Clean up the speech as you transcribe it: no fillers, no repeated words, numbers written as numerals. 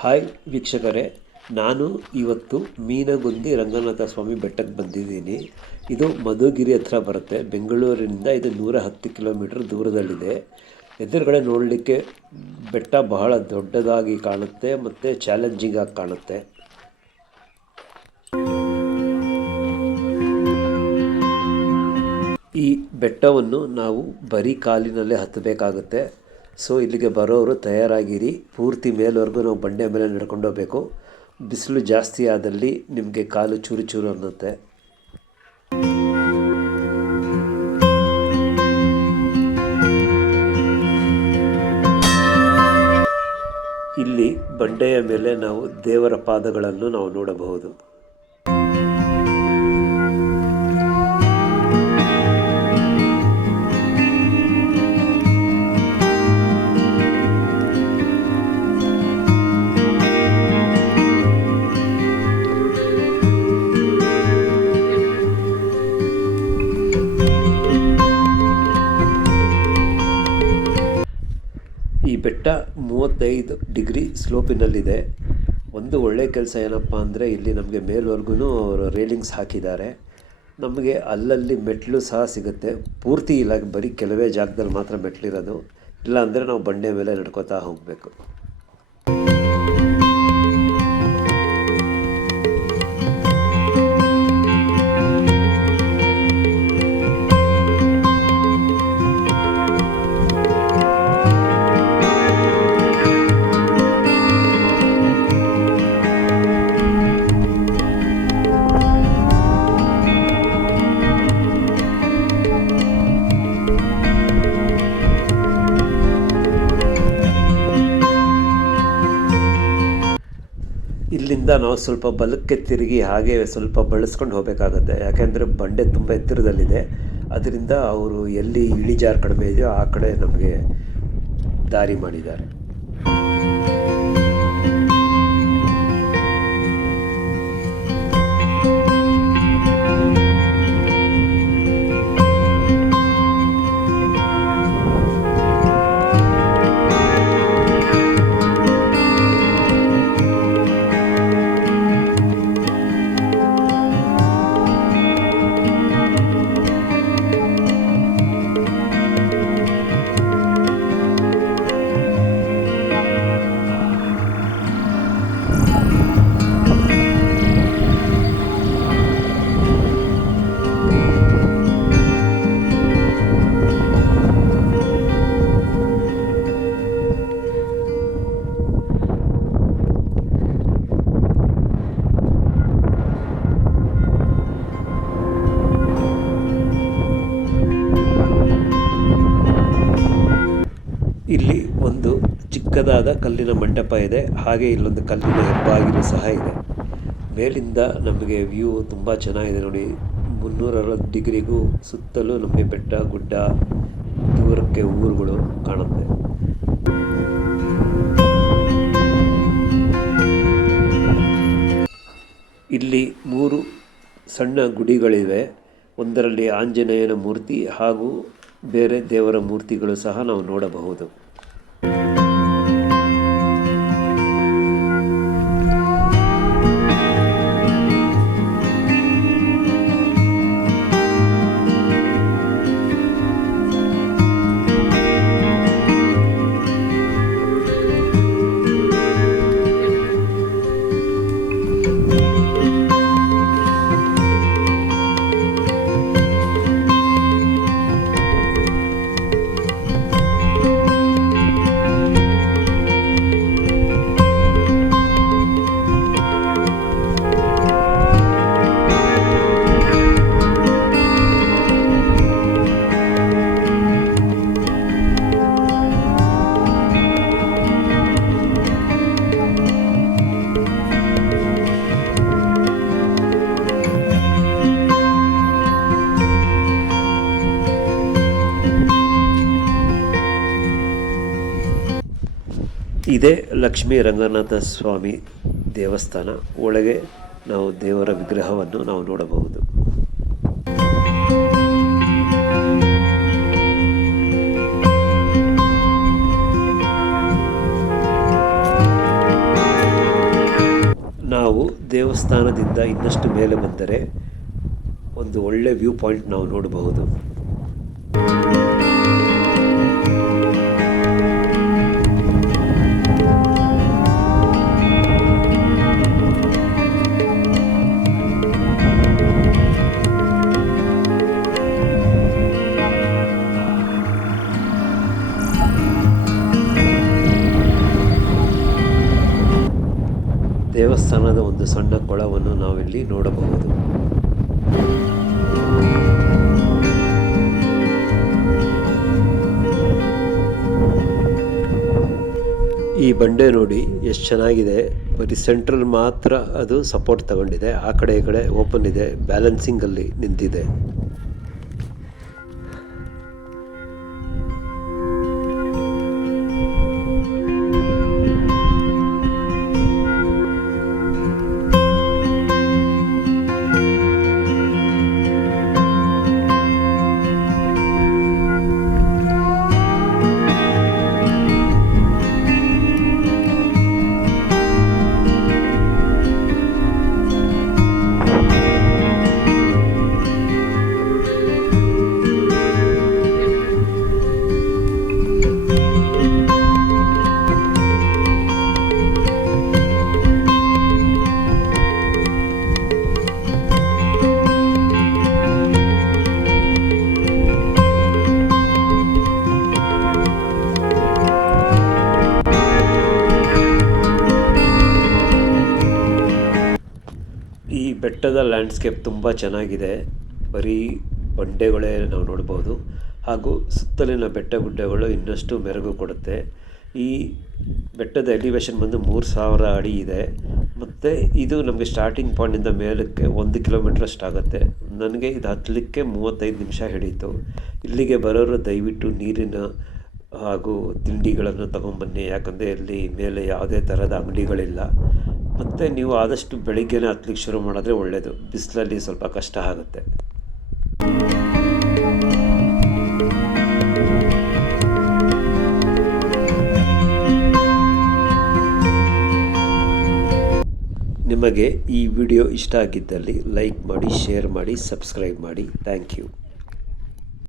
Hi ವೀಕ್ಷಕರೇ, ನಾನು ಇವತ್ತು ಮೀನಗುಂದಿ ರಂಗನಾಥ ಸ್ವಾಮಿ ಬೆಟ್ಟಕ್ಕೆ ಬಂದಿದ್ದೀನಿ. ಇದು ಮಧುಗಿರಿ ಹತ್ರ ಬರುತ್ತೆ. ಬೆಂಗಳೂರಿನಿಂದ ಇದು 110 ಕಿಲೋಮೀಟರ್ ದೂರದಲ್ಲಿದೆ. ಎದುರುಗಡೆ ನೋಡಲಿಕ್ಕೆ ಬೆಟ್ಟ ಬಹಳ ದೊಡ್ಡದಾಗಿ ಕಾಣುತ್ತೆ ಮತ್ತು ಚಾಲೆಂಜಿಂಗ್ ಆಗಿ ಕಾಣುತ್ತೆ. ಈ ಬೆಟ್ಟವನ್ನು ನಾವು ಬರೀ ಕಾಲಿನಲ್ಲೇ ಹತ್ತಬೇಕಾಗುತ್ತೆ. ಸೊ ಇಲ್ಲಿಗೆ ಬರೋರು ತಯಾರಾಗಿರಿ. ಪೂರ್ತಿ ಮೇಲ್ವರೆಗೂ ನಾವು ಬಂಡೆ ಮೇಲೆ ನಡ್ಕೊಂಡು ಹೋಗಬೇಕು. ಬಿಸಿಲು ಜಾಸ್ತಿ ಆದಲ್ಲಿ ನಿಮಗೆ ಕಾಲು ಚೂರು ಚೂರು ಅನ್ನುತ್ತೆ. ಇಲ್ಲಿ ಬಂಡೆಯ ಮೇಲೆ ನಾವು ದೇವರ ಪಾದಗಳನ್ನು ನಾವು ನೋಡಬಹುದು. ಈ ಬೆಟ್ಟ 35 ಡಿಗ್ರಿ ಸ್ಲೋಪಿನಲ್ಲಿದೆ. ಒಂದು ಒಳ್ಳೆಯ ಕೆಲಸ ಏನಪ್ಪ ಅಂದರೆ ಇಲ್ಲಿ ನಮಗೆ ಮೇಲ್ವರೆಗೂ ಅವರು ರೇಲಿಂಗ್ಸ್ ಹಾಕಿದ್ದಾರೆ. ನಮಗೆ ಅಲ್ಲಲ್ಲಿ ಮೆಟ್ಲು ಸಹ ಸಿಗುತ್ತೆ. ಪೂರ್ತಿ ಇಲ್ಲ, ಬರೀ ಕೆಲವೇ ಜಾಗದಲ್ಲಿ ಮಾತ್ರ ಮೆಟ್ಲಿರೋದು. ಇಲ್ಲಾಂದರೆ ನಾವು ಬಂಡೆ ಮೇಲೆ ನಡ್ಕೋತಾ ಹೋಗಬೇಕು. ಇಲ್ಲಿಂದ ನಾವು ಸ್ವಲ್ಪ ಬಲಕ್ಕೆ ತಿರುಗಿ ಹಾಗೆ ಸ್ವಲ್ಪ ಬಳಸ್ಕೊಂಡು ಹೋಗಬೇಕಾಗುತ್ತೆ. ಯಾಕೆಂದರೆ ಬಂಡೆ ತುಂಬ ಎತ್ತರದಲ್ಲಿದೆ. ಅದರಿಂದ ಅವರು ಎಲ್ಲಿ ಇಳಿಜಾರು ಕಡಿಮೆ ಇದೆಯೋ ಆ ಕಡೆ ನಮಗೆ ದಾರಿ ಮಾಡಿದ್ದಾರೆ. ಇಲ್ಲಿ ಒಂದು ಚಿಕ್ಕದಾದ ಕಲ್ಲಿನ ಮಂಟಪ ಇದೆ. ಹಾಗೆ ಇಲ್ಲೊಂದು ಕಲ್ಲಿನ ಹೆಬ್ಬಾಗಿಲು ಸಹ ಇದೆ. ಮೇಲಿಂದ ನಮಗೆ ವ್ಯೂ ತುಂಬ ಚೆನ್ನಾಗಿದೆ ನೋಡಿ. 360 ಡಿಗ್ರಿಗೂ ಸುತ್ತಲೂ ನಮಗೆ ಬೆಟ್ಟ ಗುಡ್ಡ, ದೂರಕ್ಕೆ ಊರುಗಳು ಕಾಣುತ್ತೆ. ಇಲ್ಲಿ 3 ಸಣ್ಣ ಗುಡಿಗಳಿವೆ. ಒಂದರಲ್ಲಿ ಆಂಜನೇಯನ ಮೂರ್ತಿ ಹಾಗೂ ಬೇರೆ ದೇವರ ಮೂರ್ತಿಗಳು ಸಹ ನಾವು ನೋಡಬಹುದು. ಇದೇ ಲಕ್ಷ್ಮೀ ರಂಗನಾಥ ಸ್ವಾಮಿ ದೇವಸ್ಥಾನ. ಒಳಗೆ ನಾವು ದೇವರ ವಿಗ್ರಹವನ್ನು ನಾವು ನೋಡಬಹುದು. ದೇವಸ್ಥಾನದಿಂದ ಇನ್ನಷ್ಟು ಮೇಲೆ ಬಂದರೆ ಒಂದು ಒಳ್ಳೆ ವ್ಯೂ ಪಾಯಿಂಟ್ ನಾವು ನೋಡಬಹುದು. ದೇವಸ್ಥಾನದ ಒಂದು ಸಣ್ಣ ಕೊಳವನ್ನು ನಾವಿಲ್ಲಿ ನೋಡಬಹುದು. ಈ ಬಂಡೆ ನೋಡಿ ಎಷ್ಟು ಚೆನ್ನಾಗಿದೆ. ಬರೀ ಸೆಂಟ್ರಲ್ ಮಾತ್ರ ಅದು ಸಪೋರ್ಟ್ ತಗೊಂಡಿದೆ, ಆ ಕಡೆ ಈ ಕಡೆ ಓಪನ್ ಇದೆ, ಬ್ಯಾಲೆನ್ಸಿಂಗಲ್ಲಿ ನಿಂತಿದೆ. ಈ ಬೆಟ್ಟದ ಲ್ಯಾಂಡ್ಸ್ಕೇಪ್ ತುಂಬ ಚೆನ್ನಾಗಿದೆ. ಬರೀ ಬಂಡೆಗಳೇ ನಾವು ನೋಡ್ಬೋದು, ಹಾಗೂ ಸುತ್ತಲಿನ ಬೆಟ್ಟ ಗುಡ್ಡಗಳು ಇನ್ನಷ್ಟು ಮೆರುಗು ಕೊಡುತ್ತೆ. ಈ ಬೆಟ್ಟದ ಎಲಿವೇಶನ್ ಬಂದು 3000 ಅಡಿ ಇದೆ. ಮತ್ತು ಇದು ನಮಗೆ ಸ್ಟಾರ್ಟಿಂಗ್ ಪಾಯಿಂಟಿಂದ ಮೇಲಕ್ಕೆ 1 ಕಿಲೋಮೀಟ್ರ್ ಅಷ್ಟಾಗುತ್ತೆ. ನನಗೆ ಇದು ಹತ್ತಲಿಕ್ಕೆ 35 ನಿಮಿಷ ಹಿಡಿಯಿತು. ಇಲ್ಲಿಗೆ ಬರೋರು ದಯವಿಟ್ಟು ನೀರಿನ ಹಾಗೂ ತಿಂಡಿಗಳನ್ನು ತಗೊಂಬನ್ನಿ, ಯಾಕಂದರೆ ಇಲ್ಲಿ ಮೇಲೆ ಯಾವುದೇ ಥರದ ಅಂಗಡಿಗಳಿಲ್ಲ. ಮತ್ತು ನೀವು ಆದಷ್ಟು ಬೆಳಿಗ್ಗೆನೇ ಹತ್ತಲಿಕ್ಕೆ ಶುರು ಮಾಡಿದ್ರೆ ಒಳ್ಳೆಯದು, ಬಿಸಿಲಲ್ಲಿ ಸ್ವಲ್ಪ ಕಷ್ಟ ಆಗುತ್ತೆ. ನಿಮಗೆ ಈ ವಿಡಿಯೋ ಇಷ್ಟ ಆಗಿದ್ದಲ್ಲಿ ಲೈಕ್ ಮಾಡಿ, ಶೇರ್ ಮಾಡಿ, ಸಬ್ಸ್ಕ್ರೈಬ್ ಮಾಡಿ. Thank you.